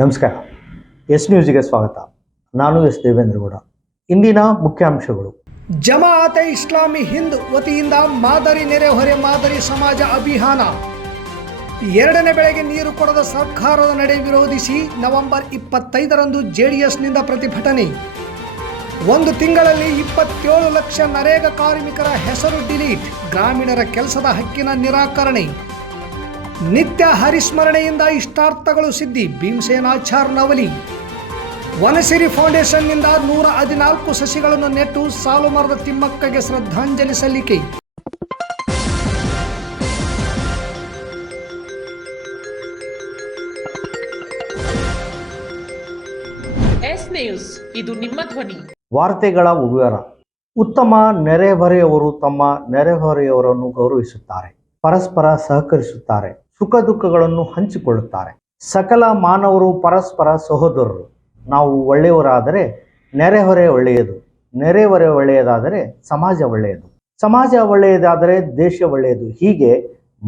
ನಮಸ್ಕಾರ. ಎಸ್ ನ್ಯೂಸ್ಗೆ ಸ್ವಾಗತ. ನಾನು ಎಸ್ ದೇವೇಂದ್ರಗೌಡ. ಇಂದಿನ ಮುಖ್ಯಾಂಶಗಳು. ಜಮಾಅತೆ ಇಸ್ಲಾಮಿ ಹಿಂದ್ ವತಿಯಿಂದ ಮಾದರಿ ನೆರೆಹೊರೆ ಮಾದರಿ ಸಮಾಜ ಅಭಿಯಾನ. ಎರಡನೇ ಬೆಳೆಗೆ ನೀರು ಕೊಡದ ಸರ್ಕಾರದ ನಡೆ ವಿರೋಧಿಸಿ ನವೆಂಬರ್ ಇಪ್ಪತ್ತೈದರಂದು ಜೆಡಿಎಸ್ನಿಂದ ಪ್ರತಿಭಟನೆ. ಒಂದು ತಿಂಗಳಲ್ಲಿ ಇಪ್ಪತ್ತೇಳು ಲಕ್ಷ ನರೇಗಾ ಕಾರ್ಮಿಕರ ಹೆಸರು ಡಿಲೀಟ್. ಗ್ರಾಮೀಣರ ಕೆಲಸದ ಹಕ್ಕಿನ ನಿರಾಕರಣೆ. ನಿತ್ಯ ಹರಿಸ್ಮರಣೆಯಿಂದ ಇಷ್ಟಾರ್ಥಗಳು ಸಿದ್ಧಿ. ಭೀಮಸೇನಾಚಾರ್ ನವಲಿ ವನಸಿರಿ ಫೌಂಡೇಶನ್ನಿಂದ ನೂರ ಹದಿನಾಲ್ಕು ಸಸಿಗಳನ್ನು ನೆಟ್ಟು ಸಾಲು ಮರದ ತಿಮ್ಮಕ್ಕಗೆ ಶ್ರದ್ಧಾಂಜಲಿ ಸಲ್ಲಿಕೆ. ಎಸ್ ನ್ಯೂಸ್ ಇದು ನಿಮ್ಮ ಧ್ವನಿ. ವಾರ್ತೆಗಳ ವಿವರ. ಉತ್ತಮ ನೆರೆಹೊರೆಯವರು ತಮ್ಮ ನೆರೆಹೊರೆಯವರನ್ನು ಗೌರವಿಸುತ್ತಾರೆ ಪರಸ್ಪರ ಸಹಕರಿಸುತ್ತಾರೆ. ಸುಖ ದುಃಖಗಳನ್ನು ಹಂಚಿಕೊಳ್ಳುತ್ತಾರೆ. ಸಕಲ ಮಾನವರು ಪರಸ್ಪರ ಸಹೋದರರು. ನಾವು ಒಳ್ಳೆಯವರಾದರೆ ನೆರೆಹೊರೆ ಒಳ್ಳೆಯದು ನೆರೆಹೊರೆ ಒಳ್ಳೆಯದಾದರೆ ಸಮಾಜ ಒಳ್ಳೆಯದು. ಸಮಾಜ ಒಳ್ಳೆಯದಾದರೆ ದೇಶ ಒಳ್ಳೆಯದು. ಹೀಗೆ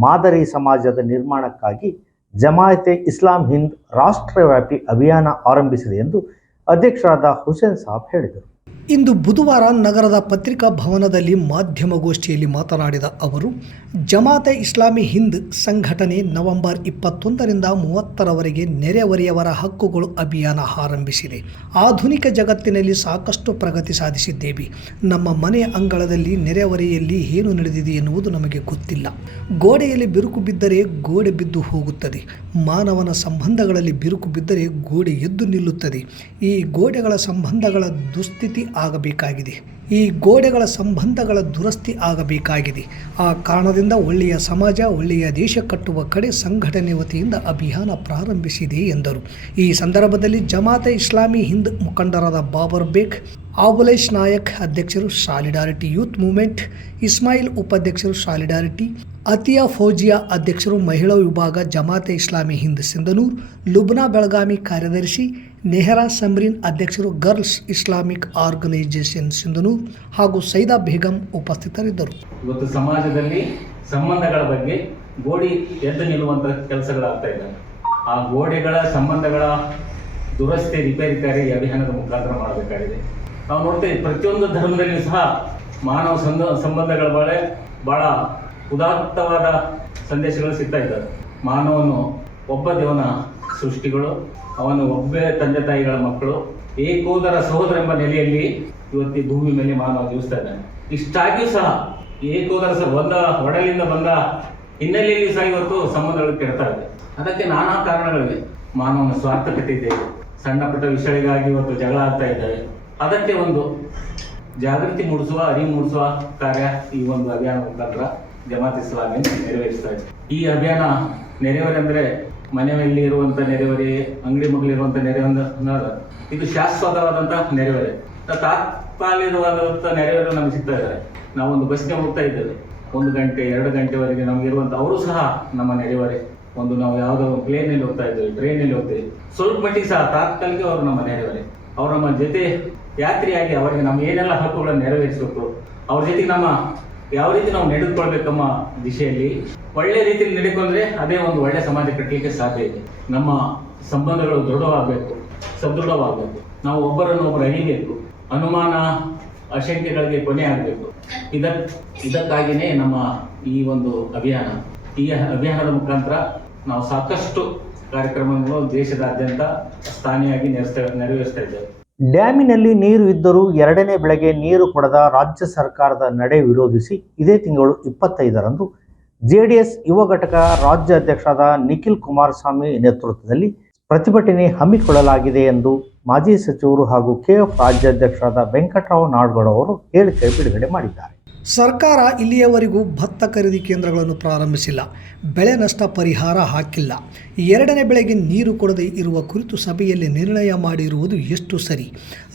ಮಾದರಿ ಸಮಾಜದ ನಿರ್ಮಾಣಕ್ಕಾಗಿ ಜಮಾಯತೆ ಇಸ್ಲಾಂ ಹಿಂದ್ ರಾಷ್ಟ್ರವ್ಯಾಪಿ ಅಭಿಯಾನ ಆರಂಭಿಸಿದೆ ಎಂದು ಅಧ್ಯಕ್ಷರಾದ ಹುಸೇನ್ ಸಾಬ್ ಹೇಳಿದರು. ಇಂದು ಬುಧವಾರ ನಗರದ ಪತ್ರಿಕಾ ಭವನದಲ್ಲಿ ಮಾಧ್ಯಮಗೋಷ್ಠಿಯಲ್ಲಿ ಮಾತನಾಡಿದ ಅವರು, ಜಮಾತೆ ಇಸ್ಲಾಮಿ ಹಿಂದ್ ಸಂಘಟನೆ ನವೆಂಬರ್ ಇಪ್ಪತ್ತೊಂದರಿಂದ ಮೂವತ್ತರವರೆಗೆ ನೆರೆಹೊರೆಯವರ ಹಕ್ಕುಗಳು ಅಭಿಯಾನ ಆರಂಭಿಸಿದೆ. ಆಧುನಿಕ ಜಗತ್ತಿನಲ್ಲಿ ಸಾಕಷ್ಟು ಪ್ರಗತಿ ಸಾಧಿಸಿದ್ದೇವೆ. ನಮ್ಮ ಮನೆಯ ಅಂಗಳದಲ್ಲಿ ನೆರೆಹೊರೆಯಲ್ಲಿ ಏನು ನಡೆದಿದೆ ಎನ್ನುವುದು ನಮಗೆ ಗೊತ್ತಿಲ್ಲ. ಗೋಡೆಯಲ್ಲಿ ಬಿರುಕು ಬಿದ್ದರೆ ಗೋಡೆ ಬಿದ್ದು ಹೋಗುತ್ತದೆ. ಮಾನವನ ಸಂಬಂಧಗಳಲ್ಲಿ ಬಿರುಕು ಬಿದ್ದರೆ ಗೋಡೆ ಎದ್ದು ನಿಲ್ಲುತ್ತದೆ. ಈ ಗೋಡೆಗಳ ಸಂಬಂಧಗಳ ದುಸ್ಥಿತಿ ಆಗಬೇಕಾಗಿದೆ. ಈ ಗೋಡೆಗಳ ಸಂಬಂಧಗಳ ದುರಸ್ತಿ ಆಗಬೇಕಾಗಿದೆ. ಆ ಕಾರಣದಿಂದ ಒಳ್ಳೆಯ ಸಮಾಜ, ಒಳ್ಳೆಯ ದೇಶ ಕಟ್ಟುವ ಕಡೆ ಸಂಘಟನೆ ವತಿಯಿಂದ ಅಭಿಯಾನ ಪ್ರಾರಂಭಿಸಿದೆ ಎಂದರು. ಈ ಸಂದರ್ಭದಲ್ಲಿ ಜಮಾತೆ ಇಸ್ಲಾಮಿ ಹಿಂದ್ ಮುಖಂಡರಾದ ಬಾಬರ್ ಬೇಗ್ ಆಬುಲೇಶ್ ನಾಯಕ್ ಅಧ್ಯಕ್ಷರು ಸಾಲಿಡಾರಿಟಿ ಯೂತ್ ಮೂವ್ಮೆಂಟ್, ಇಸ್ಮಾಯಿಲ್ ಉಪಾಧ್ಯಕ್ಷರು ಸಾಲಿಡಾರಿಟಿ, ಅತಿಯಾ ಫೌಜಿಯಾ ಅಧ್ಯಕ್ಷರು ಮಹಿಳಾ ವಿಭಾಗ ಜಮಾತೆ ಇಸ್ಲಾಮಿ ಹಿಂದ್ ಸಿಂಧನೂರ್, ಲುಬ್ನಾ ಬೆಳಗಾಮಿ ಕಾರ್ಯದರ್ಶಿ ನೆಹರಾ ಸಮ್ರೀನ್ ಅಧ್ಯಕ್ಷರು ಗರ್ಲ್ಸ್ ಇಸ್ಲಾಮಿಕ್ ಆರ್ಗನೈಜೇಷನ್ ಸಿಂಧನೂರ್ ಹಾಗೂ ಸೈದಾ ಬೇಗಂ ಉಪಸ್ಥಿತರಿದ್ದರು. ಇವತ್ತು ಸಮಾಜದಲ್ಲಿ ಸಂಬಂಧಗಳ ಬಗ್ಗೆ ಗೋಡಿ ಎದ್ದು ನಿಲ್ಲುವಂತ ಕೆಲಸಗಳಾಗ್ತಾ ಇದ್ದಾವೆ. ಆ ಗೋಡೆಗಳ ಸಂಬಂಧಗಳ ದುರಸ್ತಿ ರಿಪೇರಿ ಕಾರ್ಯ ಈ ಅಭಿಯಾನದ ಮುಖಾಂತರ ಮಾಡಬೇಕಾಗಿದೆ. ನಾವು ನೋಡ್ತೇವೆ, ಪ್ರತಿಯೊಂದು ಧರ್ಮದಲ್ಲಿಯೂ ಸಹ ಮಾನವ ಸಂಬಂಧಗಳ ಬಳೆ ಬಹಳ ಉದಾತ್ತವಾದ ಸಂದೇಶಗಳು ಸಿಗ್ತಾ ಇದ್ದಾವೆ. ಮಾನವನು ಒಬ್ಬ ದೇವನ ಸೃಷ್ಟಿಗಳು, ಅವನು ಒಬ್ಬ ತಂದೆ ತಾಯಿಗಳ ಮಕ್ಕಳು, ಏಕೋದರ ಸಹೋದರ ಎಂಬ ನೆಲೆಯಲ್ಲಿ ಇವತ್ತು ಭೂಮಿ ಮೇಲೆ ಮಾನವ ಜೀವಿಸ್ತಾ ಇದ್ದಾನೆ. ಇಷ್ಟಾಗಿಯೂ ಸಹ ಏಕೋದರ ಸಹ ಬಂದ, ಒಡಲಿಂದ ಬಂದ ಹಿನ್ನೆಲೆಯಲ್ಲಿ ಸಹ ಇವತ್ತು ಸಂಬಂಧಗಳು ಕೆಡ್ತಾ ಇದೆ. ಅದಕ್ಕೆ ನಾನಾ ಕಾರಣಗಳಿವೆ. ಮಾನವನ ಸ್ವಾರ್ಥ ಕಟ್ಟಿದ್ದೇವೆ ಸಣ್ಣ ಪುಟ್ಟ ವಿಷಯಗಳಿಗಾಗಿ ಇವತ್ತು ಜಗಳ ಆಗ್ತಾ ಇದ್ದಾವೆ. ಅದಕ್ಕೆ ಒಂದು ಜಾಗೃತಿ ಮೂಡಿಸುವ, ಅರಿವು ಮೂಡಿಸುವ ಕಾರ್ಯ ಈ ಒಂದು ಅಭಿಯಾನ ಮುಖಾಂತರ ಜಮಾತ್ ಇಸ್ಲಾಮಿ ನೆರವೇರಿಸ್ತಾ ಇದೆ. ಈ ಅಭಿಯಾನ ನೆರೆಹೊರೆ ಅಂದರೆ ಮನೆಯಲ್ಲಿ ಇರುವಂತ ನೆರೆಹೊರೆ ಅಂಗಡಿ ಮಗಳಿರುವಂಥ ನೆರೆಯ ಇದು ಶಾಶ್ವತವಾದಂಥ ನೆರೆಹೊರೆ ತಾತ್ಕಾಲಿಕವಾದಂತ ನೆರೆಯವರು ನಮ್ಗೆ ಸಿಗ್ತಾ ಇದ್ದಾರೆ. ನಾವೊಂದು ಬಸ್ಗೆ ಹೋಗ್ತಾ ಇದ್ದೇವೆ. ಒಂದು ಗಂಟೆ, ಎರಡು ಗಂಟೆವರೆಗೆ ನಮಗಿರುವಂಥ ಅವರು ಸಹ ನಮ್ಮ ನೆರೆಯವರೆ. ಒಂದು ನಾವು ಯಾವುದೋ ಪ್ಲೇನಲ್ಲಿ ಹೋಗ್ತಾ ಇದ್ದೇವೆ ಟ್ರೈನಲ್ಲಿ ಹೋಗ್ತೇವೆ. ಸ್ವಲ್ಪ ಮಟ್ಟಿಗೆ ಸಹ ತಾತ್ಕಾಲಿಕ ಅವರು ನಮ್ಮ ನೆರೆಯವರೆ. ಅವರು ನಮ್ಮ ಜೊತೆ ಯಾತ್ರಿಯಾಗಿ ಅವರಿಗೆ ನಮ್ಮ ಏನೆಲ್ಲ ಹಕ್ಕುಗಳನ್ನು ನೆರವೇರಿಸಬೇಕು, ಅವ್ರ ಜೊತೆಗೆ ನಮ್ಮ ಯಾವ ರೀತಿ ನಾವು ನಡೆದುಕೊಳ್ಬೇಕಮ್ಮ ದಿಶೆಯಲ್ಲಿ ಒಳ್ಳೆ ರೀತಿಯಲ್ಲಿ ನಡೆಕೊಂಡ್ರೆ ಅದೇ ಒಂದು ಒಳ್ಳೆ ಸಮಾಜ ಕಟ್ಟಲಿಕ್ಕೆ ಸಾಧ್ಯ ಇದೆ. ನಮ್ಮ ಸಂಬಂಧಗಳು ದೃಢವಾಗಬೇಕು, ಸದೃಢವಾಗಬೇಕು. ನಾವು ಒಬ್ಬರನ್ನು ಒಬ್ಬರು ಅರಿಬೇಕು ಅನುಮಾನ, ಆಶಂಕೆಗಳಿಗೆ ಕೊನೆ ಆಗಬೇಕು. ಇದಕ್ ಇದಕ್ಕಾಗಿಯೇ ನಮ್ಮ ಈ ಒಂದು ಅಭಿಯಾನ. ಈ ಅಭಿಯಾನದ ಮುಖಾಂತರ ನಾವು ಸಾಕಷ್ಟು ಕಾರ್ಯಕ್ರಮಗಳು ದೇಶದಾದ್ಯಂತ ಸ್ಥಾನಿಯಾಗಿ ನೆರವೇರಿಸ್ತಾ ಇದ್ದೇವೆ. ಡ್ಯಾಮಿನಲ್ಲಿ ನೀರು ಇದ್ದರೂ ಎರಡನೇ ಬೆಳೆಗೆ ನೀರು ಕೊಡದ ರಾಜ್ಯ ಸರ್ಕಾರದ ನಡೆ ವಿರೋಧಿಸಿ ಇದೇ ತಿಂಗಳು ಇಪ್ಪತ್ತೈದರಂದು ಜೆಡಿಎಸ್ ಯುವ ಘಟಕ ರಾಜ್ಯ ಅಧ್ಯಕ್ಷರಾದ ನಿಖಿಲ್ ಕುಮಾರಸ್ವಾಮಿ ನೇತೃತ್ವದಲ್ಲಿ ಪ್ರತಿಭಟನೆ ಹಮ್ಮಿಕೊಳ್ಳಲಾಗಿದೆ ಎಂದು ಮಾಜಿ ಸಚಿವರು ಹಾಗೂ ಕೆಎಫ್ ರಾಜ್ಯಾಧ್ಯಕ್ಷರಾದ ವೆಂಕಟರಾವ್ ನಾಡ್ಗೌಡ ಅವರು ಹೇಳಿಕೆ ಬಿಡುಗಡೆ ಮಾಡಿದ್ದಾರೆ. ಸರ್ಕಾರ ಇಲ್ಲಿಯವರೆಗೂ ಭತ್ತ ಖರೀದಿ ಕೇಂದ್ರಗಳನ್ನು ಪ್ರಾರಂಭಿಸಿಲ್ಲ. ಬೆಳೆ ನಷ್ಟ ಪರಿಹಾರ ಹಾಕಿಲ್ಲ. ಎರಡನೇ ಬೆಳೆಗೆ ನೀರು ಕೊಡದೆ ಇರುವ ಕುರಿತು ಸಭೆಯಲ್ಲಿ ನಿರ್ಣಯ ಮಾಡಿರುವುದು ಎಷ್ಟು ಸರಿ?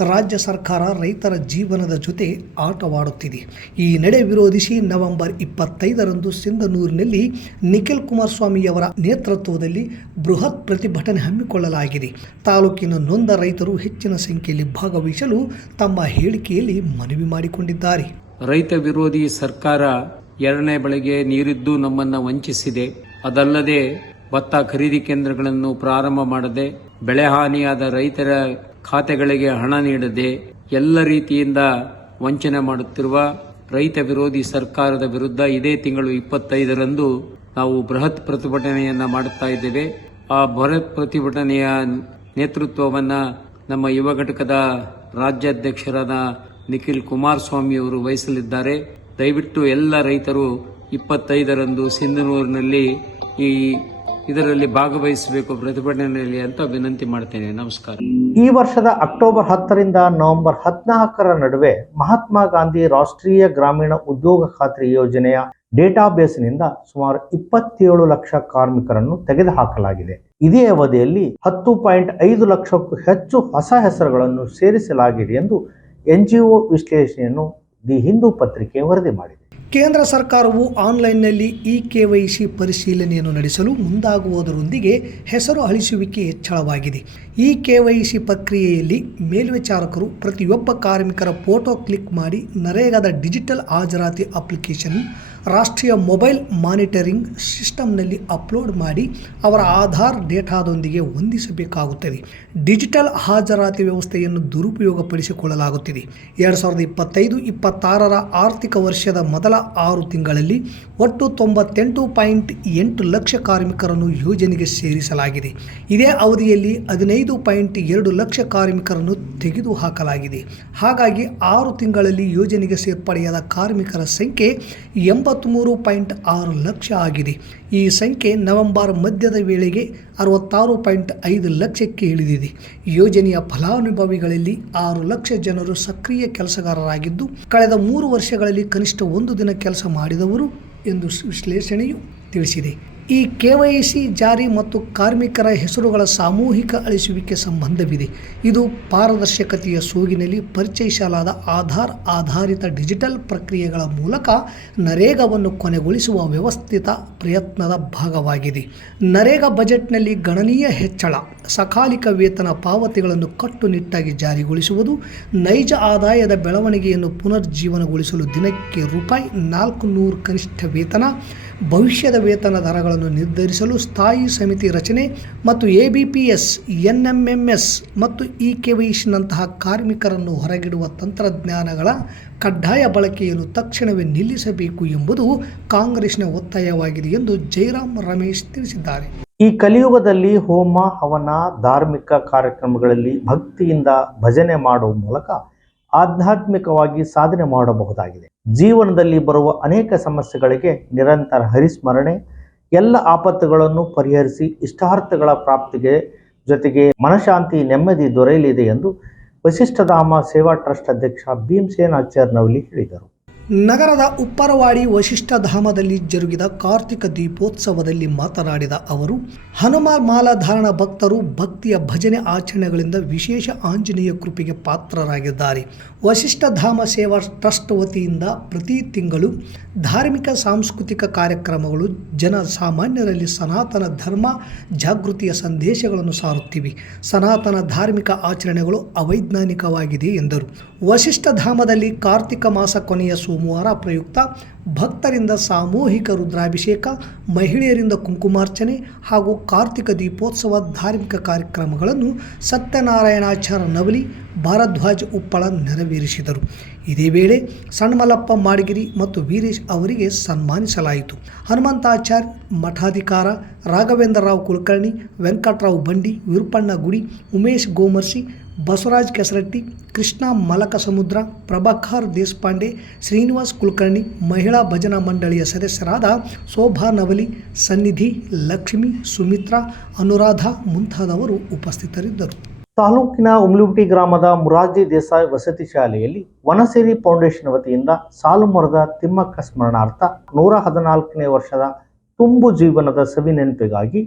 ರಾಜ್ಯ ಸರ್ಕಾರ ರೈತರ ಜೀವನದ ಜೊತೆ ಆಟವಾಡುತ್ತಿದೆ. ಈ ನಡೆ ವಿರೋಧಿಸಿ ನವೆಂಬರ್ ಇಪ್ಪತ್ತೈದರಂದು ಸಿಂಧನೂರಿನಲ್ಲಿ ನಿಖಿಲ್ ಕುಮಾರಸ್ವಾಮಿಯವರ ನೇತೃತ್ವದಲ್ಲಿ ಬೃಹತ್ ಪ್ರತಿಭಟನೆ ಹಮ್ಮಿಕೊಳ್ಳಲಾಗಿದೆ. ತಾಲೂಕಿನ ನೊಂದ ರೈತರು ಹೆಚ್ಚಿನ ಸಂಖ್ಯೆಯಲ್ಲಿ ಭಾಗವಹಿಸಲು ತಮ್ಮ ಹೇಳಿಕೆಯಲ್ಲಿ ಮನವಿ ಮಾಡಿಕೊಂಡಿದ್ದಾರೆ. ರೈತ ವಿರೋಧಿ ಸರ್ಕಾರ ಎರಡನೇ ಬೆಳೆಗೆ ನೀರಿದ್ದು ನಮ್ಮನ್ನ ವಂಚಿಸಿದೆ. ಅದಲ್ಲದೆ ಭತ್ತ ಖರೀದಿ ಕೇಂದ್ರಗಳನ್ನು ಪ್ರಾರಂಭ ಮಾಡದೆ ಬೆಳೆ ಹಾನಿಯಾದ ರೈತರ ಖಾತೆಗಳಿಗೆ ಹಣ ನೀಡದೆ ಎಲ್ಲ ರೀತಿಯಿಂದ ವಂಚನೆ ಮಾಡುತ್ತಿರುವ ರೈತ ವಿರೋಧಿ ಸರ್ಕಾರದ ವಿರುದ್ಧ ಇದೇ ತಿಂಗಳು ಇಪ್ಪತ್ತೈದರಂದು ನಾವು ಬೃಹತ್ ಪ್ರತಿಭಟನೆಯನ್ನ ಮಾಡುತ್ತಾ ಇದ್ದೇವೆ. ಆ ಬೃಹತ್ ಪ್ರತಿಭಟನೆಯ ನೇತೃತ್ವವನ್ನ ನಮ್ಮ ಯುವ ಘಟಕದ ರಾಜ್ಯಾಧ್ಯಕ್ಷರಾದ ನಿಖಿಲ್ ಕುಮಾರಸ್ವಾಮಿಯವರು ವಹಿಸಲಿದ್ದಾರೆ. ದಯವಿಟ್ಟು ಎಲ್ಲ ರೈತರು ಇಪ್ಪತ್ತೈದರಂದು ಸಿಂಧನೂರಿನಲ್ಲಿ ಈ ಇದರಲ್ಲಿ ಭಾಗವಹಿಸಬೇಕು ಪ್ರತಿಭಟನೆಯಲ್ಲಿ ಅಂತ ವಿನಂತಿ ಮಾಡ್ತೇನೆ. ನಮಸ್ಕಾರ. ಈ ವರ್ಷದ ಅಕ್ಟೋಬರ್ ಹತ್ತರಿಂದ ನವೆಂಬರ್ ಹದಿನಾಲ್ಕರ ನಡುವೆ ಮಹಾತ್ಮ ಗಾಂಧಿ ರಾಷ್ಟ್ರೀಯ ಗ್ರಾಮೀಣ ಉದ್ಯೋಗ ಖಾತ್ರಿ ಯೋಜನೆಯ ಡೇಟಾಬೇಸ್ನಿಂದ ಸುಮಾರು ಇಪ್ಪತ್ತೇಳು ಲಕ್ಷ ಕಾರ್ಮಿಕರನ್ನು ತೆಗೆದುಹಾಕಲಾಗಿದೆ. ಇದೇ ಅವಧಿಯಲ್ಲಿ ಹತ್ತು ಪಾಯಿಂಟ್ ಐದು ಲಕ್ಷಕ್ಕೂ ಹೆಚ್ಚು ಹೊಸ ಹೆಸರುಗಳನ್ನು ಸೇರಿಸಲಾಗಿದೆ ಎಂದು ಎನ್ಜಿಒ ವಿಶ್ಲೇಷಣೆಯನ್ನು ದಿ ಹಿಂದೂ ಪತ್ರಿಕೆ ವರದಿ ಮಾಡಿದೆ. ಕೇಂದ್ರ ಸರ್ಕಾರವು ಆನ್ಲೈನ್ನಲ್ಲಿ ಇ ಕೆ ವೈ ಸಿ ಪರಿಶೀಲನೆಯನ್ನು ನಡೆಸಲು ಮುಂದಾಗುವುದರೊಂದಿಗೆ ಹೆಸರು ಅಳಿಸುವಿಕೆ ಹೆಚ್ಚಳವಾಗಿದೆ. ಇ ಕೆ ವೈ ಸಿ ಪ್ರಕ್ರಿಯೆಯಲ್ಲಿ ಮೇಲ್ವಿಚಾರಕರು ಪ್ರತಿಯೊಬ್ಬ ಕಾರ್ಮಿಕರ ಫೋಟೋ ಕ್ಲಿಕ್ ಮಾಡಿ ನರೇಗಾದ ಡಿಜಿಟಲ್ ಹಾಜರಾತಿ ಅಪ್ಲಿಕೇಶನ್ ರಾಷ್ಟ್ರೀಯ ಮೊಬೈಲ್ ಮಾನಿಟರಿಂಗ್ ಸಿಸ್ಟಮ್ನಲ್ಲಿ ಅಪ್ಲೋಡ್ ಮಾಡಿ ಅವರ ಆಧಾರ್ ಡೇಟಾದೊಂದಿಗೆ ಹೊಂದಿಸಬೇಕಾಗುತ್ತದೆ. ಡಿಜಿಟಲ್ ಹಾಜರಾತಿ ವ್ಯವಸ್ಥೆಯನ್ನು ದುರುಪಯೋಗಪಡಿಸಿಕೊಳ್ಳಲಾಗುತ್ತಿದೆ. ಎರಡು ಸಾವಿರದ ಇಪ್ಪತ್ತೈದು ಇಪ್ಪತ್ತಾರರ ಆರ್ಥಿಕ ವರ್ಷದ ಮೊದಲ ಆರು ತಿಂಗಳಲ್ಲಿ ಒಟ್ಟು ತೊಂಬತ್ತೆಂಟು ಪಾಯಿಂಟ್ ಎಂಟು ಲಕ್ಷ ಕಾರ್ಮಿಕರನ್ನು ಯೋಜನೆಗೆ ಸೇರಿಸಲಾಗಿದೆ. ಇದೇ ಅವಧಿಯಲ್ಲಿ ಹದಿನೈದು ಪಾಯಿಂಟ್ ಎರಡು ಲಕ್ಷ ಕಾರ್ಮಿಕರನ್ನು ತೆಗೆದುಹಾಕಲಾಗಿದೆ. ಹಾಗಾಗಿ ಆರು ತಿಂಗಳಲ್ಲಿ ಯೋಜನೆಗೆ ಸೇರ್ಪಡೆಯಾದ ಕಾರ್ಮಿಕರ ಸಂಖ್ಯೆ ಎಂಬತ್ತ್ಮೂರು ಪಾಯಿಂಟ್ ಆರು ಲಕ್ಷ ಆಗಿದೆ. ಈ ಸಂಖ್ಯೆ ನವೆಂಬರ್ ಮಧ್ಯದ ವೇಳೆಗೆ ಅರವತ್ತಾರು ಪಾಯಿಂಟ್ ಐದು ಲಕ್ಷಕ್ಕೆ ಇಳಿದಿದೆ. ಯೋಜನೆಯ ಫಲಾನುಭವಿಗಳಲ್ಲಿ ಆರು ಲಕ್ಷ ಜನರು ಸಕ್ರಿಯ ಕೆಲಸಗಾರರಾಗಿದ್ದು, ಕಳೆದ ಮೂರು ವರ್ಷಗಳಲ್ಲಿ ಕನಿಷ್ಠ ಒಂದು ದಿನ ಕೆಲಸ ಮಾಡಿದವರು ಎಂದು ವಿಶ್ಲೇಷಣೆಯು ತಿಳಿಸಿದೆ. ಈ ಕೆವೈಸಿ ಜಾರಿ ಮತ್ತು ಕಾರ್ಮಿಕರ ಹೆಸರುಗಳ ಸಾಮೂಹಿಕ ಅಳಿಸುವಿಕೆ ಸಂಬಂಧವಿದೆ. ಇದು ಪಾರದರ್ಶಕತೆಯ ಸೋಗಿನಲ್ಲಿ ಪರಿಚಯಿಸಲಾದ ಆಧಾರ್ ಆಧಾರಿತ ಡಿಜಿಟಲ್ ಪ್ರಕ್ರಿಯೆಗಳ ಮೂಲಕ ನರೇಗಾವನ್ನು ಕೊನೆಗೊಳಿಸುವ ವ್ಯವಸ್ಥಿತ ಪ್ರಯತ್ನದ ಭಾಗವಾಗಿದೆ. ನರೇಗಾ ಬಜೆಟ್ನಲ್ಲಿ ಗಣನೀಯ ಹೆಚ್ಚಳ, ಸಕಾಲಿಕ ವೇತನ ಪಾವತಿಗಳನ್ನು ಕಟ್ಟುನಿಟ್ಟಾಗಿ ಜಾರಿಗೊಳಿಸುವುದು, ನೈಜ ಆದಾಯದ ಬೆಳವಣಿಗೆಯನ್ನು ಪುನರ್ಜೀವನಗೊಳಿಸಲು ದಿನಕ್ಕೆ ರೂಪಾಯಿ ನಾಲ್ಕು ನೂರು ಕನಿಷ್ಠ ವೇತನ ಭವಿಷ್ಯದ ವೇತನ ದರಗಳನ್ನು ನಿರ್ಧರಿಸಲು ಸ್ಥಾಯಿ ಸಮಿತಿ ರಚನೆ ಮತ್ತು A B P S, N M M S ಮತ್ತು ಇ ಕೆ ವೈಶ್ನಂತಹ ಕಾರ್ಮಿಕರನ್ನು ಹೊರಗಿಡುವ ತಂತ್ರಜ್ಞಾನಗಳ ಕಡ್ಡಾಯ ಬಳಕೆಯನ್ನು ತಕ್ಷಣವೇ ನಿಲ್ಲಿಸಬೇಕು ಎಂಬುದು ಕಾಂಗ್ರೆಸ್ನ ಒತ್ತಾಯವಾಗಿದೆ ಎಂದು ಜೈರಾಮ್ ರಮೇಶ್ ತಿಳಿಸಿದ್ದಾರೆ. ಈ ಕಲಿಯುಗದಲ್ಲಿ ಹೋಮ, ಹವನ, ಧಾರ್ಮಿಕ ಕಾರ್ಯಕ್ರಮಗಳಲ್ಲಿ ಭಕ್ತಿಯಿಂದ ಭಜನೆ ಮಾಡುವ ಮೂಲಕ ಆಧ್ಯಾತ್ಮಿಕವಾಗಿ ಸಾಧನೆ ಮಾಡಬಹುದಾಗಿದೆ. ಜೀವನದಲ್ಲಿ ಬರುವ ಅನೇಕ ಸಮಸ್ಯೆಗಳಿಗೆ ನಿರಂತರ ಹರಿಸ್ಮರಣೆ, ಎಲ್ಲ ಆಪತ್ತುಗಳನ್ನು ಪರಿಹರಿಸಿ ಇಷ್ಟಾರ್ಥಗಳ ಪ್ರಾಪ್ತಿಗೆ ಜೊತೆಗೆ ಮನಶಾಂತಿ ನೆಮ್ಮದಿ ದೊರೆಯಲಿದೆ ಎಂದು ವಶಿಷ್ಠಧಾಮ ಸೇವಾ ಟ್ರಸ್ಟ್ ಅಧ್ಯಕ್ಷ ಭೀಮಸೇನ್ ಆಚಾರ್ನವಲಿ ಹೇಳಿದರು. ನಗರದ ಉಪ್ಪರವಾಡಿ ವಶಿಷ್ಠಧಾಮದಲ್ಲಿ ಜರುಗಿದ ಕಾರ್ತಿಕ ದೀಪೋತ್ಸವದಲ್ಲಿ ಮಾತನಾಡಿದ ಅವರು, ಹನುಮ ಮಾಲಾಧಾರಣ ಭಕ್ತರು ಭಕ್ತಿಯ ಭಜನೆ ಆಚರಣೆಗಳಿಂದ ವಿಶೇಷ ಆಂಜನೇಯ ಕೃಪೆಗೆ ಪಾತ್ರರಾಗಿದ್ದಾರೆ. ವಶಿಷ್ಠಧಾಮ ಸೇವಾ ಟ್ರಸ್ಟ್ ವತಿಯಿಂದ ಪ್ರತಿ ತಿಂಗಳು ಧಾರ್ಮಿಕ ಸಾಂಸ್ಕೃತಿಕ ಕಾರ್ಯಕ್ರಮಗಳು, ಜನ ಸಾಮಾನ್ಯರಲ್ಲಿ ಸನಾತನ ಧರ್ಮ ಜಾಗೃತಿಯ ಸಂದೇಶಗಳನ್ನು ಸಾರುತ್ತಿವೆ. ಸನಾತನ ಧಾರ್ಮಿಕ ಆಚರಣೆಗಳು ಅವೈಜ್ಞಾನಿಕವಾಗಿದೆ ಎಂದರು. ವಶಿಷ್ಠಧಾಮದಲ್ಲಿ ಕಾರ್ತಿಕ ಮಾಸ ಕೊನೆಯ ಸೋಮವಾರ ಪ್ರಯುಕ್ತ ಭಕ್ತರಿಂದ ಸಾಮೂಹಿಕ ರುದ್ರಾಭಿಷೇಕ, ಮಹಿಳೆಯರಿಂದ ಕುಂಕುಮಾರ್ಚನೆ ಹಾಗೂ ಕಾರ್ತಿಕ ದೀಪೋತ್ಸವ ಧಾರ್ಮಿಕ ಕಾರ್ಯಕ್ರಮಗಳನ್ನು ಸತ್ಯನಾರಾಯಣಾಚಾರ ನವಲಿ, ಭಾರದ್ವಾಜ್ ಉಪ್ಪಳ ನೆರವೇರಿಸಿದರು. ಇದೇ ವೇಳೆ ಸಣ್ಮಲಪ್ಪ ಮಾಡಿಗಿರಿ ಮತ್ತು ವೀರೇಶ್ ಅವರಿಗೆ ಸನ್ಮಾನಿಸಲಾಯಿತು. ಹನುಮಂತಾಚಾರ್ಯ, ಮಠಾಧಿಕಾರ, ರಾಘವೇಂದ್ರರಾವ್ ಕುಲಕರ್ಣಿ, ವೆಂಕಟರಾವ್ ಬಂಡಿ, ವಿರುಪಣ್ಣ ಗುಡಿ, ಉಮೇಶ್ ಗೋಮರ್ಸಿ, ಬಸವರಾಜ್ ಕೆಸರಟ್ಟಿ, ಕೃಷ್ಣ ಮಲಕ ಸಮುದ್ರ ಪ್ರಭಾಕರ್ ದೇಶಪಾಂಡೆ, ಶ್ರೀನಿವಾಸ್ ಕುಲಕರ್ಣಿ, ಮಹಿಳಾ ಭಜನಾ ಮಂಡಳಿಯ ಸದಸ್ಯರಾದ ಶೋಭಾ ನವಲಿ, ಸನ್ನಿಧಿ, ಲಕ್ಷ್ಮಿ, ಸುಮಿತ್ರಾ, ಅನುರಾಧ ಮುಂತಾದವರು ಉಪಸ್ಥಿತರಿದ್ದರು. ತಾಲೂಕಿನ ಉಮ್ಲುಟಿ ಗ್ರಾಮದ ಮುರಾರ್ಜಿ ದೇಸಾಯಿ ವಸತಿ ಶಾಲೆಯಲ್ಲಿ ವನಸಿರಿ ಫೌಂಡೇಶನ್ ವತಿಯಿಂದ ಸಾಲು ಮರದ ತಿಮ್ಮಕ್ಕ ಸ್ಮರಣಾರ್ಥ ನೂರ ಹದಿನಾಲ್ಕನೇ ವರ್ಷದ ತುಂಬು ಜೀವನದ ಸವಿ ನೆನಪಿಗಾಗಿ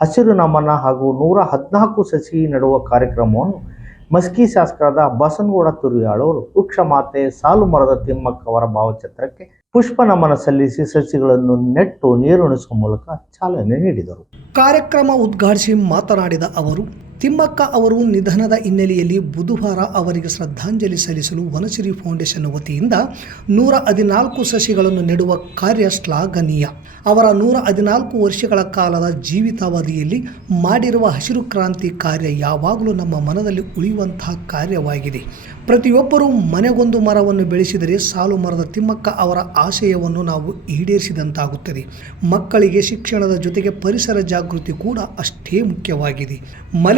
ಹಸಿರು ನಮನ ಹಾಗೂ ನೂರ ಹದಿನಾಲ್ಕು ಸಸಿ ನೆಡುವ ಕಾರ್ಯಕ್ರಮವನ್ನು ಮಸ್ಕಿ ಶಾಸಕರಾದ ಬಸನಗೌಡ ತುರಿಯಾಳವರು ವೃಕ್ಷ ಮಾತೆ ಸಾಲು ಮರದ ತಿಮ್ಮಕ್ಕವರ ಭಾವಚಿತ್ರಕ್ಕೆ ಪುಷ್ಪ ನಮನ ಸಲ್ಲಿಸಿ ಸಸಿಗಳನ್ನು ನೆಟ್ಟು ನೀರುಣಿಸುವ ಮೂಲಕ ಚಾಲನೆ ನೀಡಿದರು. ಕಾರ್ಯಕ್ರಮ ಉದ್ಘಾಟಿಸಿ ಮಾತನಾಡಿದ ಅವರು ತಿಮ್ಮಕ್ಕ ಅವರು ನಿಧನದ ಹಿನ್ನೆಲೆಯಲ್ಲಿ ಬುಧವಾರ ಅವರಿಗೆ ಶ್ರದ್ಧಾಂಜಲಿ ಸಲ್ಲಿಸಲು ವನಸಿರಿ ಫೌಂಡೇಶನ್ ವತಿಯಿಂದ ನೂರ ಹದಿನಾಲ್ಕು ಸಸಿಗಳನ್ನು ನೆಡುವ ಕಾರ್ಯ ಶ್ಲಾಘನೀಯ. ಅವರ ನೂರ ಹದಿನಾಲ್ಕು ವರ್ಷಗಳ ಕಾಲದ ಜೀವಿತಾವಧಿಯಲ್ಲಿ ಮಾಡಿರುವ ಹಸಿರು ಕ್ರಾಂತಿ ಕಾರ್ಯ ಯಾವಾಗಲೂ ನಮ್ಮ ಮನದಲ್ಲಿ ಉಳಿಯುವಂತಹ ಕಾರ್ಯವಾಗಿದೆ. ಪ್ರತಿಯೊಬ್ಬರೂ ಮನೆಗೊಂದು ಮರವನ್ನು ಬೆಳೆಸಿದರೆ ಸಾಲು ಮರದ ತಿಮ್ಮಕ್ಕ ಅವರ ಆಶಯವನ್ನು ನಾವು ಈಡೇರಿಸಿದಂತಾಗುತ್ತದೆ. ಮಕ್ಕಳಿಗೆ ಶಿಕ್ಷಣದ ಜೊತೆಗೆ ಪರಿಸರ ಜಾಗೃತಿ ಕೂಡ ಅಷ್ಟೇ ಮುಖ್ಯವಾಗಿದೆ.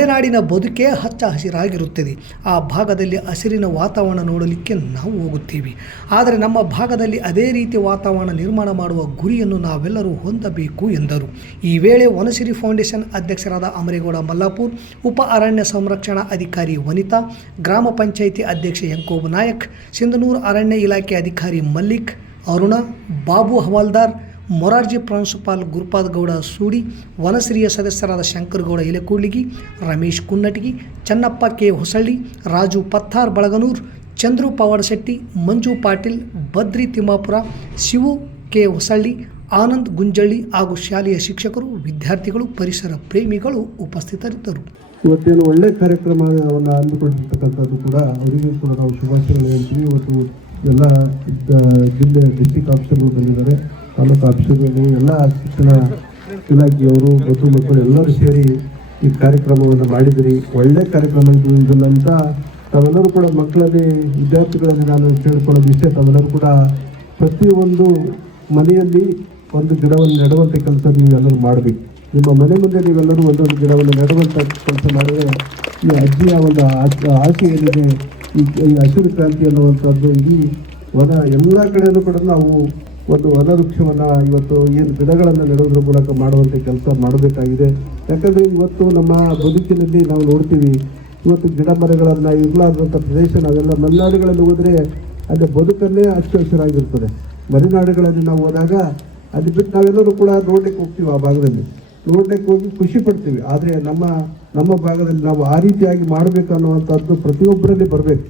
ಮಲೆನಾಡಿನ ಬದುಕೇ ಹಚ್ಚ ಹಸಿರಾಗಿರುತ್ತದೆ. ಆ ಭಾಗದಲ್ಲಿ ಹಸಿರಿನ ವಾತಾವರಣ ನೋಡಲಿಕ್ಕೆ ನಾವು ಹೋಗುತ್ತೀವಿ. ಆದರೆ ನಮ್ಮ ಭಾಗದಲ್ಲಿ ಅದೇ ರೀತಿ ವಾತಾವರಣ ನಿರ್ಮಾಣ ಮಾಡುವ ಗುರಿಯನ್ನು ನಾವೆಲ್ಲರೂ ಹೊಂದಬೇಕು ಎಂದರು. ಈ ವೇಳೆ ವನಸಿರಿ ಫೌಂಡೇಶನ್ ಅಧ್ಯಕ್ಷರಾದ ಅಮರೇಗೌಡ ಮಲ್ಲಾಪುರ್, ಉಪ ಅರಣ್ಯ ಸಂರಕ್ಷಣಾ ಅಧಿಕಾರಿ ವನಿತಾ, ಗ್ರಾಮ ಪಂಚಾಯಿತಿ ಅಧ್ಯಕ್ಷ ಯಂಕೋಬ ನಾಯಕ್, ಸಿಂಧನೂರು ಅರಣ್ಯ ಇಲಾಖೆ ಅಧಿಕಾರಿ ಮಲ್ಲಿಕ್, ಅರುಣ, ಬಾಬು ಹವಾಲ್ದಾರ್ ಮೊರಾರ್ಜಿ ಪ್ರಾಂಶುಪಾಲ್ ಗುರುಪಾದ್ ಗೌಡ ಸೂಡಿ ವನಶ್ರೀಯ ಸದಸ್ಯರಾದ ಶಂಕರಗೌಡ ಇಲೆಕೂಡ್ಲಿಗಿ ರಮೇಶ್ ಕುನ್ನಟಗಿ, ಚನ್ನಪ್ಪ ಕೆ ಹೊಸಳ್ಳಿ, ರಾಜು ಪತ್ತಾರ್ ಬಳಗನೂರ್, ಚಂದ್ರು ಪವಾಡಶೆಟ್ಟಿ, ಮಂಜು ಪಾಟೀಲ್ ಬದ್ರಿ ತಿಮ್ಮಾಪುರ, ಶಿವು ಕೆ ಹೊಸಳ್ಳಿ, ಆನಂದ್ ಗುಂಜಳ್ಳಿ ಹಾಗೂ ಶಾಲೆಯ ಶಿಕ್ಷಕರು, ವಿದ್ಯಾರ್ಥಿಗಳು, ಪರಿಸರ ಪ್ರೇಮಿಗಳು ಉಪಸ್ಥಿತರಿದ್ದರು. ಇವತ್ತೇನು ಒಳ್ಳೆ ಕಾರ್ಯಕ್ರಮವನ್ನು ಹಮ್ಮಿಕೊಂಡಿರ್ತಕ್ಕಂಥದ್ದು ಕೂಡ ಅವರಿಗೂ ಕೂಡ ನಾವು ಶುಭಾಶಯಗಳು ಹೇಳ್ತೀವಿ. ಇವತ್ತು ಎಲ್ಲ ಜಿಲ್ಲೆ ಡಿಸ್ಟಿಕ್ ಆಫೀಸರ್ಗಳು ಬಂದಿದ್ದಾರೆ. ತಾಲೂಕು ಆಫೀಸರ್ಗಳು ಎಲ್ಲ ಶಿಕ್ಷಣ ಇಲಾಖೆಯವರು ಮತ್ತು ಮಕ್ಕಳು ಎಲ್ಲರೂ ಸೇರಿ ಈ ಕಾರ್ಯಕ್ರಮವನ್ನು ಮಾಡಿದಿರಿ ಒಳ್ಳೆ ಕಾರ್ಯಕ್ರಮ ಅಂತ ತಾವೆಲ್ಲರೂ ಕೂಡ ಮಕ್ಕಳಲ್ಲಿ, ವಿದ್ಯಾರ್ಥಿಗಳಲ್ಲಿ ನಾನು ಕೇಳ್ಕೊಳ್ಳೋದು ಇಷ್ಟೇ. ತಾವೆಲ್ಲರೂ ಕೂಡ ಪ್ರತಿಯೊಂದು ಮನೆಯಲ್ಲಿ ಒಂದು ಗಿಡವನ್ನು ನೆಡುವಂಥ ಕೆಲಸ ನೀವೆಲ್ಲರೂ ಮಾಡಬೇಕು. ನಿಮ್ಮ ಮನೆ ಮುಂದೆ ನೀವೆಲ್ಲರೂ ಒಂದೊಂದು ಗಿಡವನ್ನು ನೆಡುವಂಥ ಕೆಲಸ ಮಾಡಿದರೆ ಈ ಅಜ್ಜಿಯ ಒಂದು ಆಸೆ ಏನಿದೆ, ಈ ಈ ಹಸಿರು ಕ್ರಾಂತಿ ಅನ್ನುವಂಥದ್ದು ಈ ವನ ಎಲ್ಲ ಕಡೆಯೂ ಕೂಡ ನಾವು ಒಂದು ವನ ವೃಕ್ಷವನ್ನು ಇವತ್ತು ಏನು ಗಿಡಗಳನ್ನು ನೆಡೋದ್ರ ಮೂಲಕ ಮಾಡುವಂಥ ಕೆಲಸ ಮಾಡಬೇಕಾಗಿದೆ. ಯಾಕಂದರೆ ಇವತ್ತು ನಮ್ಮ ಬದುಕಿನಲ್ಲಿ ನಾವು ನೋಡ್ತೀವಿ, ಇವತ್ತು ಗಿಡ ಮರಗಳನ್ನು ಇರಲಾರ್ದಂಥ ಪ್ರದೇಶ ನಾವೆಲ್ಲ ಮಲೆನಾಡುಗಳಲ್ಲಿ ಹೋದರೆ ಅಲ್ಲಿ ಬದುಕನ್ನೇ ಅಚ್ಚು ಹಸಿರಾಗಿರ್ತದೆ. ಮಲೆನಾಡುಗಳಲ್ಲಿ ನಾವು ಹೋದಾಗ ಅದು ಬಿಟ್ಟು ನಾವೆಲ್ಲರೂ ಕೂಡ ನೋಡ್ಲಿಕ್ಕೆ ಹೋಗ್ತೀವಿ ಆ ಭಾಗದಲ್ಲಿ. ನೋಡ್ಲಿಕ್ಕೆ ಹೋಗಿ ಖುಷಿ ಪಡ್ತೀವಿ. ಆದರೆ ನಮ್ಮ ನಮ್ಮ ಭಾಗದಲ್ಲಿ ನಾವು ಆ ರೀತಿಯಾಗಿ ಮಾಡಬೇಕು ಅನ್ನುವಂಥದ್ದು ಪ್ರತಿಯೊಬ್ಬರಲ್ಲಿ ಬರಬೇಕು.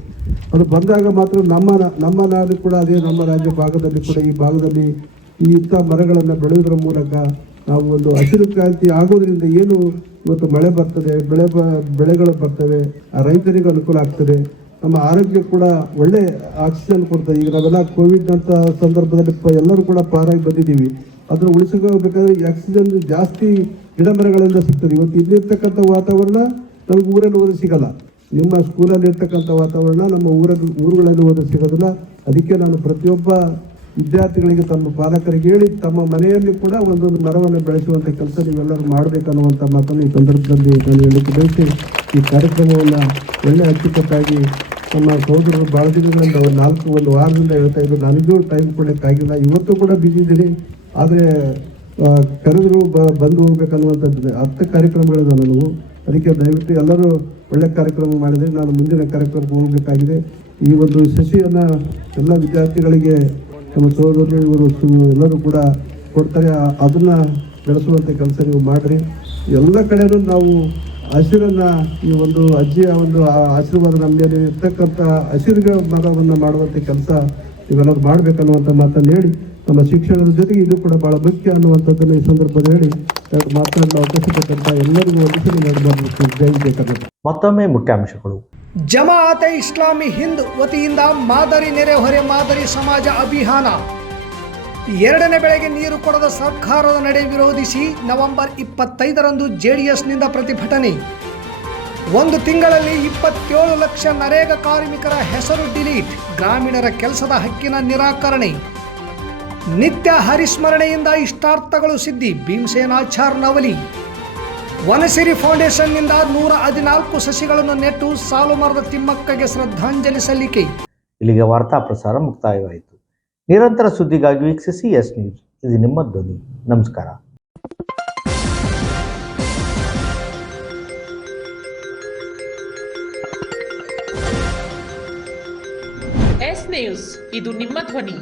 ಅದು ಬಂದಾಗ ಮಾತ್ರ ನಮ್ಮ ನಮ್ಮ ನಾಡು ಕೂಡ ಅದೇ ನಮ್ಮ ರಾಜ್ಯ ಭಾಗದಲ್ಲಿ ಕೂಡ ಈ ಭಾಗದಲ್ಲಿ ಈ ಇಂಥ ಮರಗಳನ್ನು ಬೆಳೆಯೋದ್ರ ಮೂಲಕ ನಾವು ಒಂದು ಹಸಿರು ಕ್ರಾಂತಿ ಆಗೋದ್ರಿಂದ ಏನು ಇವತ್ತು ಮಳೆ ಬರ್ತದೆ, ಬೆಳೆ ಬೆಳೆಗಳು ಬರ್ತವೆ, ಆ ರೈತರಿಗೆ ಅನುಕೂಲ ಆಗ್ತದೆ. ನಮ್ಮ ಆರೋಗ್ಯ ಕೂಡ ಒಳ್ಳೆ ಆಕ್ಸಿಜನ್ ಕೊಡ್ತದೆ. ಈಗ ನಾವೆಲ್ಲ ಕೋವಿಡ್ ಅಂತ ಸಂದರ್ಭದಲ್ಲಿ ಎಲ್ಲರೂ ಕೂಡ ಪಾರಾಗಿ ಬಂದಿದ್ದೀವಿ. ಅದನ್ನು ಉಳಿಸ್ಕೋಬೇಕಾದ್ರೆ ಆಕ್ಸಿಜನ್ ಜಾಸ್ತಿ ಗಿಡ ಮರಗಳಿಂದ ಸಿಗ್ತದೆ. ಇವತ್ತು ಇಲ್ಲಿರ್ತಕ್ಕಂಥ ವಾತಾವರಣ ನಮ್ಗೆ ಊರಲ್ಲಿ ಹೋದ್ರೆ ಸಿಗಲ್ಲ. ನಿಮ್ಮ ಸ್ಕೂಲಲ್ಲಿ ಇರ್ತಕ್ಕಂಥ ವಾತಾವರಣ, ನಮ್ಮ ಊರ ಊರುಗಳಲ್ಲಿ ಹೋದ್ರೆ ಸಿಗೋದಿಲ್ಲ. ಅದಕ್ಕೆ ನಾನು ಪ್ರತಿಯೊಬ್ಬ ವಿದ್ಯಾರ್ಥಿಗಳಿಗೆ, ತಮ್ಮ ಪಾಲಕರಿಗೆ ಹೇಳಿ, ತಮ್ಮ ಮನೆಯಲ್ಲಿ ಕೂಡ ಒಂದೊಂದು ಮರವನ್ನು ಬೆಳೆಸುವಂಥ ಕೆಲಸ ನೀವೆಲ್ಲರೂ ಮಾಡಬೇಕನ್ನುವಂಥ ಮಾತನ್ನು ಈ ಸಂದರ್ಭದಲ್ಲಿ ನಾನು ಹೇಳಲಿಕ್ಕೆ ಬಯಸಿ ಈ ಕಾರ್ಯಕ್ರಮವನ್ನು ಒಳ್ಳೆ ಅಚ್ಚುಕಟ್ಟಾಗಿ ನಮ್ಮ ಸಹೋದರರು ಭಾಳ ದಿನಗಳಿಂದ ನಾಲ್ಕು, ಒಂದು ವಾರದಿಂದ ಹೇಳ್ತಾ ಇದ್ರು. ನನಗೂ ಟೈಮ್ ಕೊಡೋಕ್ಕಾಗಿಲ್ಲ ಇವತ್ತು ಕೂಡ ಬಿಜಿ ಇದ್ದೀನಿ. ಆದರೆ ಕರೆದರೂ ಬ, ಬಂದು ಹೋಗ್ಬೇಕನ್ನುವಂಥದ್ದು ಹತ್ತು ಕಾರ್ಯಕ್ರಮಗಳಿದೆ ನನಗೂ ಅದಕ್ಕೆ ದಯವಿಟ್ಟು ಎಲ್ಲರೂ ಒಳ್ಳೆ ಕಾರ್ಯಕ್ರಮ ಮಾಡಿದರೆ ನಾನು ಮುಂದಿನ ಕಾರ್ಯಕ್ರಮಕ್ಕೆ ಹೋಗಬೇಕಾಗಿದೆ. ಈ ಒಂದು ಸಸಿಯನ್ನು ಎಲ್ಲ ವಿದ್ಯಾರ್ಥಿಗಳಿಗೆ, ನಮ್ಮ ಸಹೋದರರು ಇವರು ಎಲ್ಲರೂ ಕೂಡ ಕೊಡ್ತಾರೆ. ಅದನ್ನು ಬೆಳೆಸುವಂಥ ಕೆಲಸ ನೀವು ಮಾಡಿರಿ. ಎಲ್ಲ ಕಡೆನೂ ನಾವು ಹಸಿರನ್ನ, ಈ ಒಂದು ಅಜ್ಜಿಯ ಒಂದು ಆಶೀರ್ವಾದ ನಮ್ಮ ಮೇಲೆ ಇರ್ತಕ್ಕಂಥ ಹಸಿರುಗಳ ಮರವನ್ನು ಮಾಡುವಂಥ ಕೆಲಸ ನೀವೆಲ್ಲರೂ ಮಾಡಬೇಕನ್ನುವಂಥ ಮಾತನ್ನು ಹೇಳಿ ನಮ್ಮ ಶಿಕ್ಷಣದ ಜೊತೆಗೆ ಇದು ಕೂಡ ಬಹಳ ಮುಖ್ಯ ಅನ್ನುವಂಥದ್ದನ್ನು ಈ ಸಂದರ್ಭದಲ್ಲಿ ಹೇಳಿ ನಾವು ಮಾತನಾಡಲು ಅವಕಾಶ ಕೊಟ್ಟಂತ ಎಲ್ಲರಿಗೂ ಒಂದಿಸಲು ನಡೆಸಬೇಕು ಜೈ ಕರ್ನಾಟಕ ಮತ್ತೊಮ್ಮೆ ಮುಖ್ಯಾಂಶಗಳು. ಜಮಾಅತೆ ಇಸ್ಲಾಮಿ ಹಿಂದ್ ವತಿಯಿಂದ ಮಾದರಿ ನೆರೆಹೊರೆ ಮಾದರಿ ಸಮಾಜ ಅಭಿಯಾನ. ಎರಡನೇ ಬೆಳೆಗೆ ನೀರು ಕೊಡದ ಸರ್ಕಾರದ ನಡೆ ವಿರೋಧಿಸಿ ನವೆಂಬರ್ ಇಪ್ಪತ್ತೈದರಂದು ಜೆಡಿಎಸ್ನಿಂದ ಪ್ರತಿಭಟನೆ. ಒಂದು ತಿಂಗಳಲ್ಲಿ ಇಪ್ಪತ್ತೇಳು ಲಕ್ಷ ನರೇಗಾ ಕಾರ್ಮಿಕರ ಹೆಸರು ಡಿಲೀಟ್ ಗ್ರಾಮೀಣರ ಕೆಲಸದ ಹಕ್ಕಿನ ನಿರಾಕರಣೆ. ನಿತ್ಯ ಹರಿಸ್ಮರಣೆಯಿಂದ ಇಷ್ಟಾರ್ಥಗಳು ಸಿದ್ಧಿ. ಭೀಮಸೇನಾಚಾರ್ ನವಲಿ. ವನಸಿರಿ ಫೌಂಡೇಶನ್ನಿಂದ ನೂರ ಹದಿನಾಲ್ಕು ಸಸಿಗಳನ್ನು ನೆಟ್ಟು ಸಾಲು ಮರದ ತಿಮ್ಮಕ್ಕಗೆ ಶ್ರದ್ಧಾಂಜಲಿ ಸಲ್ಲಿಕೆ. ಇಲ್ಲಿಗೆ ವಾರ್ತಾ ಪ್ರಸಾರ ಮುಕ್ತಾಯವಾಯಿತು. ನಿರಂತರ ಸುದ್ದಿಗಾಗಿ ವೀಕ್ಷಿಸಿ ಎಸ್ ನ್ಯೂಸ್. ಇದು ನಿಮ್ಮ ಧ್ವನಿ. ನಮಸ್ಕಾರ. ಎಸ್ ನ್ಯೂಸ್ ಇದು ನಿಮ್ಮ ಧ್ವನಿ.